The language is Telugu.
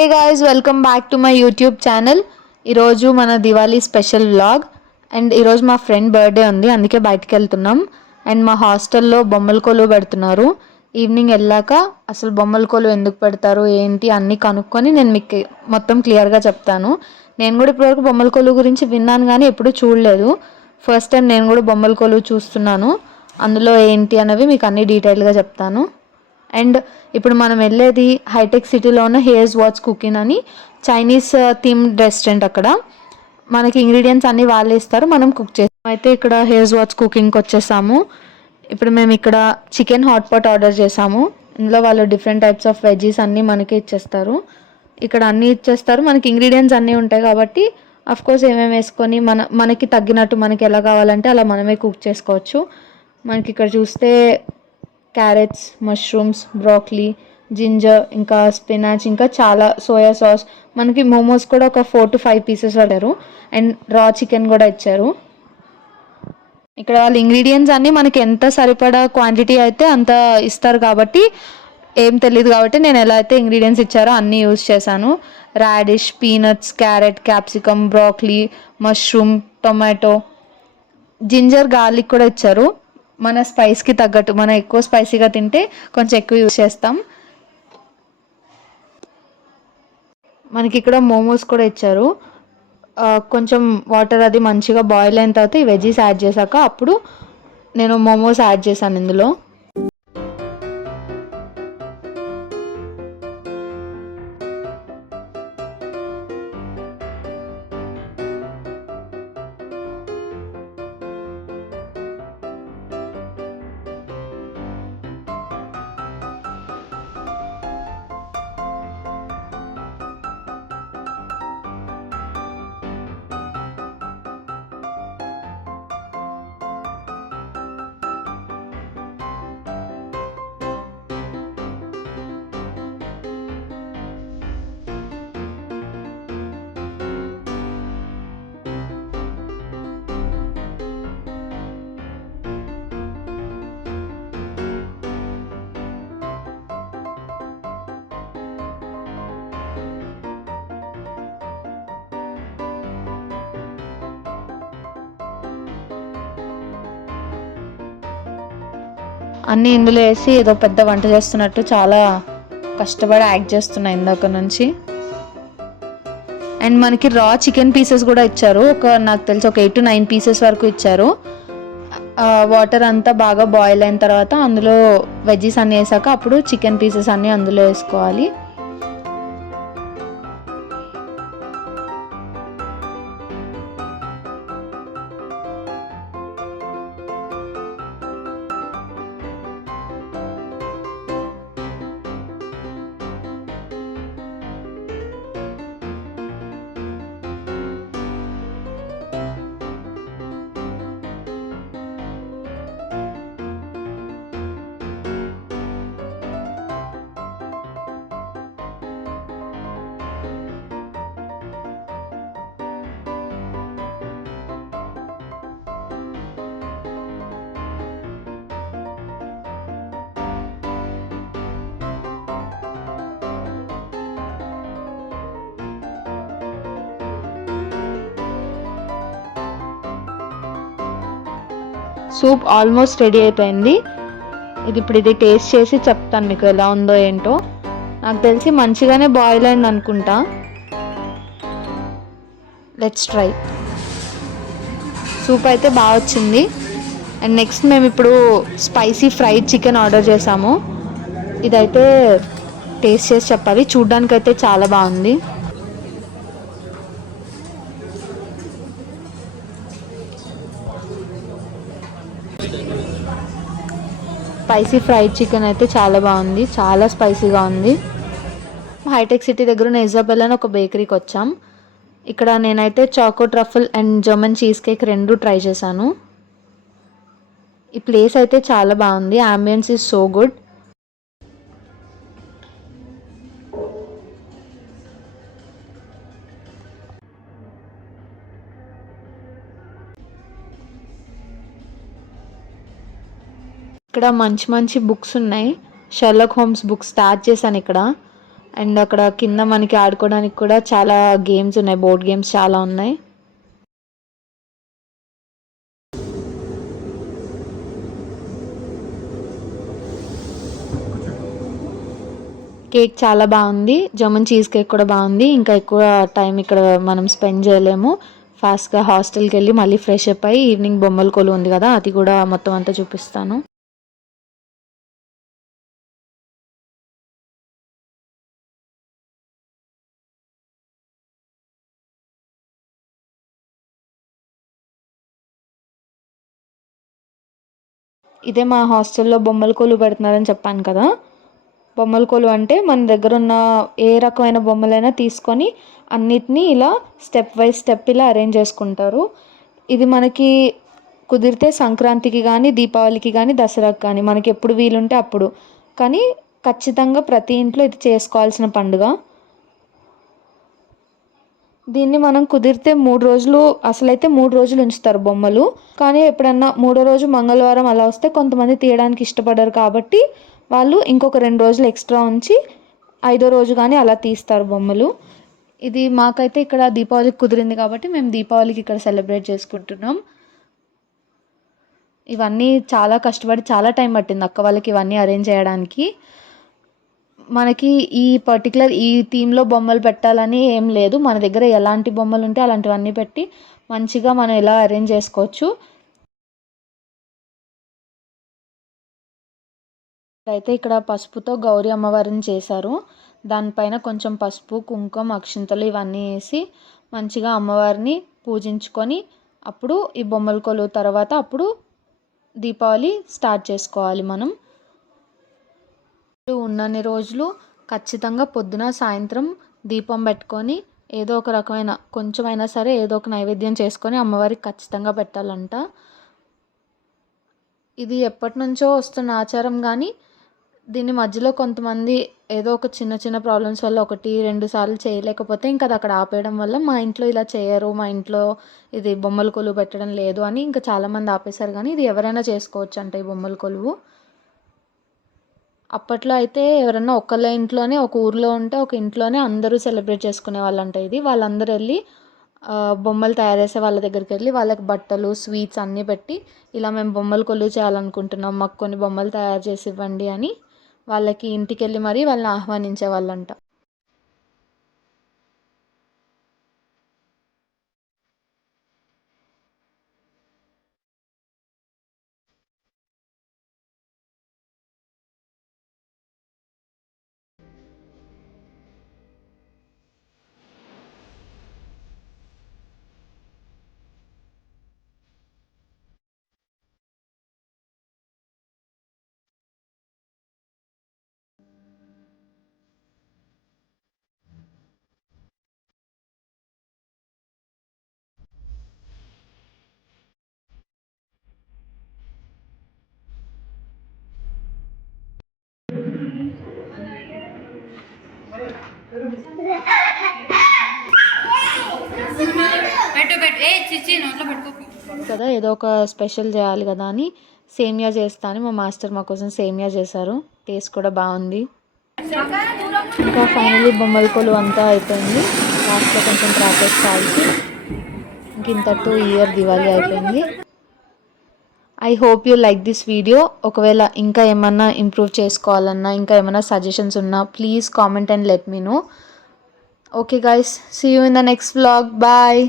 Hey guys, welcome back to my YouTube channel. ఈరోజు మన దివాళీ స్పెషల్ వ్లాగ్. అండ్ ఈరోజు మా ఫ్రెండ్ బర్త్డే ఉంది, అందుకే బయటికి వెళ్తున్నాం. అండ్ మా హాస్టల్లో బొమ్మల కొలువు పెడుతున్నారు. ఈవినింగ్ వెళ్ళాక అసలు బొమ్మల కొలువు ఎందుకు పెడతారు ఏంటి అన్నీ కనుక్కొని నేను మీకు మొత్తం క్లియర్గా చెప్తాను. నేను కూడా ఇప్పటివరకు బొమ్మల కొలువు గురించి విన్నాను కానీ ఎప్పుడూ చూడలేదు. ఫస్ట్ టైం నేను కూడా బొమ్మల కొలువు చూస్తున్నాను. అందులో ఏంటి అనేవి మీకు అన్ని డీటెయిల్గా చెప్తాను. అండ్ ఇప్పుడు మనం వెళ్ళేది హైటెక్ సిటీలో ఉన్న హేర్స్ వాట్స్ కుకింగ్ అని చైనీస్ థీమ్డ్ రెస్టారెంట్. అక్కడ మనకి ఇంగ్రీడియంట్స్ అన్నీ వాళ్ళే ఇస్తారు, మనం కుక్ చేస్తాం. అయితే ఇక్కడ హేర్స్ వాట్స్ కుకింగ్కి వచ్చేసాము. ఇప్పుడు మేము ఇక్కడ చికెన్ హాట్ పాట్ ఆర్డర్ చేసాము. ఇందులో వాళ్ళు డిఫరెంట్ టైప్స్ ఆఫ్ వెజ్జీస్ అన్నీ మనకి ఇచ్చేస్తారు. ఇక్కడ అన్నీ ఇచ్చేస్తారు, మనకి ఇంగ్రీడియంట్స్ అన్నీ ఉంటాయి కాబట్టి కోర్స్ ఏమేమి వేసుకొని మనకి తగ్గినట్టు మనకి ఎలా కావాలంటే అలా మనమే కుక్ చేసుకోవచ్చు. మనకి ఇక్కడ చూస్తే క్యారెట్స్, మష్రూమ్స్, బ్రోకలీ, జింజర్, ఇంకా స్పినాచ్, ఇంకా చాలా సోయా సాస్. మనకి మోమోస్ కూడా ఒక 4 to 5 పీసెస్ పడారు. అండ్ రా చికెన్ కూడా ఇచ్చారు. ఇక్కడ వాళ్ళు ఇంగ్రీడియంట్స్ అన్నీ మనకి ఎంత సరిపడా క్వాంటిటీ అయితే అంత ఇస్తారు కాబట్టి ఏం తెలియదు కాబట్టి నేను ఎలా అయితే ఇంగ్రీడియంట్స్ ఇచ్చారో అన్నీ యూజ్ చేశాను. Radish, peanuts, carrot, capsicum, broccoli, mushroom, tomato, ginger, garlic కూడా ఇచ్చారు. మన స్పైస్కి తగ్గట్టు, మనం ఎక్కువ స్పైసీగా తింటే కొంచెం ఎక్కువ యూజ్ చేస్తాం. మనకి ఇక్కడ మోమోస్ కూడా ఇచ్చారు. కొంచెం వాటర్ అది మంచిగా బాయిల్ అయిన తర్వాత ఈ వెజ్జీస్ యాడ్ చేశాక అప్పుడు నేను మోమోస్ యాడ్ చేశాను ఇందులో. అన్నీ ఇందులో వేసి ఏదో పెద్ద వంట చేస్తున్నట్టు చాలా కష్టపడి యాక్ట్ చేస్తున్నా ఇందాక నుంచి. అండ్ మనకి రా చికెన్ పీసెస్ కూడా ఇచ్చారు. నాకు తెలిసి ఒక 8 to 9 పీసెస్ వరకు ఇచ్చారు. వాటర్ అంతా బాగా బాయిల్ అయిన తర్వాత అందులో వెజ్జీస్ అన్నీ వేసాక అప్పుడు చికెన్ పీసెస్ అన్నీ అందులో వేసుకోవాలి. సూప్ ఆల్మోస్ట్ రెడీ అయిపోయింది. ఇది టేస్ట్ చేసి చెప్తాను మీకు ఎలా ఉందో ఏంటో. నాకు తెలిసి మంచిగానే బాయిల్ అయింది అనుకుంటా. Let's try. సూప్ అయితే బాగా వచ్చింది. అండ్ నెక్స్ట్ మేము ఇప్పుడు స్పైసీ ఫ్రైడ్ చికెన్ ఆర్డర్ చేసాము. ఇదైతే టేస్ట్ చేసి చెప్పాలి. చూడ్డానికైతే చాలా బాగుంది. స్పైసీ ఫ్రైడ్ చికెన్ అయితే చాలా బాగుంది, చాలా స్పైసీగా ఉంది. హైటెక్ సిటీ దగ్గర ఉన్న ఇజాబెల్ అని ఒక బేకరీకి వచ్చాం. ఇక్కడ నేనైతే choco truffle and German cheese cake 2 try చేశాను. ఈ ప్లేస్ అయితే చాలా బాగుంది. Ambience is so good. ఇక్కడ మంచి మంచి బుక్స్ ఉన్నాయి. షెర్లాక్ హోమ్స్ బుక్ స్టార్ట్ చేశాను ఇక్కడ. అండ్ అక్కడ కింద మనకి ఆడుకోవడానికి కూడా చాలా గేమ్స్ ఉన్నాయి, బోర్డ్ గేమ్స్ చాలా ఉన్నాయి. కేక్ చాలా బాగుంది, జర్మన్ చీజ్ కేక్ కూడా బాగుంది. ఇంకా ఎక్కువ టైం ఇక్కడ మనం స్పెండ్ చేయలేము. ఫాస్ట్గా హాస్టల్కి వెళ్ళి మళ్ళీ ఫ్రెష్ అప్ అయ్యి ఈవినింగ్ బొమ్మల కొలువు ఉంది కదా, అది కూడా మొత్తం అంతా చూపిస్తాను. ఇదే మా హాస్టల్లో బొమ్మల కొలువు పెడుతున్నారని చెప్పాను కదా. బొమ్మల కొలువు అంటే మన దగ్గర ఉన్న ఏ రకమైన బొమ్మలైనా తీసుకొని అన్నిటినీ ఇలా స్టెప్ బై స్టెప్ ఇలా అరేంజ్ చేసుకుంటారు. ఇది మనకి కుదిరితే సంక్రాంతికి కానీ, దీపావళికి కానీ, దసరాకి కానీ మనకి ఎప్పుడు వీలుంటే అప్పుడు, కానీ ఖచ్చితంగా ప్రతి ఇంట్లో ఇది చేసుకోవాల్సిన పండుగ. దీన్ని మనం కుదిరితే 3 రోజులు, అసలైతే 3 రోజులు ఉంచుతారు బొమ్మలు. కానీ ఎప్పుడన్నా 3వ రోజు మంగళవారం అలా వస్తే కొంతమంది తీయడానికి ఇష్టపడరు కాబట్టి వాళ్ళు ఇంకొక 2 రోజులు ఎక్స్ట్రా ఉంచి 5వ రోజు కానీ అలా తీస్తారు బొమ్మలు. ఇది మాకైతే ఇక్కడ దీపావళికి కుదిరింది కాబట్టి మేము దీపావళికి ఇక్కడ సెలబ్రేట్ చేసుకుంటున్నాం. ఇవన్నీ చాలా కష్టపడి చాలా టైం పట్టింది అక్క వాళ్ళకి ఇవన్నీ అరేంజ్ చేయడానికి. మనకి ఈ పర్టికులర్ ఈ థీమ్లో బొమ్మలు పెట్టాలని ఏం లేదు, మన దగ్గర ఎలాంటి బొమ్మలు ఉంటే అలాంటివన్నీ పెట్టి మంచిగా మనం ఎలా అరేంజ్ చేసుకోవచ్చు. అయితే ఇక్కడ పసుపుతో గౌరీ అమ్మవారిని చేశారు. దానిపైన కొంచెం పసుపు, కుంకుమ, అక్షింతలు ఇవన్నీ వేసి మంచిగా అమ్మవారిని పూజించుకొని అప్పుడు ఈ బొమ్మల కొలువు తర్వాత అప్పుడు దీపావళి స్టార్ట్ చేసుకోవాలి మనం. ఉన్నన్ని రోజులు ఖచ్చితంగా పొద్దున సాయంత్రం దీపం పెట్టుకొని ఏదో ఒక రకమైన కొంచెమైనా సరే ఏదో ఒక నైవేద్యం చేసుకొని అమ్మవారికి ఖచ్చితంగా పెట్టాలంట. ఇది ఎప్పటి నుంచో వస్తున్న ఆచారం, కానీ దీని మధ్యలో కొంతమంది ఏదో ఒక చిన్న చిన్న ప్రాబ్లమ్స్ వల్ల 1-2 సార్లు చేయలేకపోతే ఇంకా అది అక్కడ ఆపేయడం వల్ల మా ఇంట్లో ఇలా చేయరు, మా ఇంట్లో ఇది బొమ్మల కొలువు పెట్టడం లేదు అని ఇంకా చాలామంది ఆపేశారు. కానీ ఇది ఎవరైనా చేసుకోవచ్చు అంట ఈ బొమ్మల కొలువు. అప్పట్లో అయితే ఎవరన్నా ఒకళ్ళ ఇంట్లోనే ఒక ఊర్లో ఉంటే ఒక ఇంట్లోనే అందరూ సెలబ్రేట్ చేసుకునే వాళ్ళంట. ఇది వాళ్ళందరూ వెళ్ళి బొమ్మలు తయారు చేసే వాళ్ళ దగ్గరికి వెళ్ళి వాళ్ళకి బట్టలు, స్వీట్స్ అన్నీ పెట్టి ఇలా మేము బొమ్మల కొలువు చేయాలనుకుంటున్నాం, మాకు కొన్ని బొమ్మలు తయారు చేసి ఇవ్వండి అని వాళ్ళకి ఇంటికి వెళ్ళి మరీ వాళ్ళని ఆహ్వానించే వాళ్ళంట. కదా ఏదో ఒక స్పెషల్ చేయాలి కదా అని సేమియా చేస్తాను. మా మాస్టర్ మా కోసం సేమియా చేశారు, టేస్ట్ కూడా బాగుంది. ఇంకా ఫైనలీ బొమ్మల కొలువు అంతా అయిపోయింది. లాస్ట్లో కొంచెం క్రాకర్స్ కాల్చి ఇంక ఇంతటితో ఇయర్ దివాళీ అయిపోయింది. I hope you like this video. ఒకవేళ ఇంకా ఏమన్నా ఇంప్రూవ్ చేసుకోవాలన్నా ఇంకా ఏమైనా సజెషన్స్ ఉన్నా please comment and let me know. Okay guys, see you in the next vlog. Bye.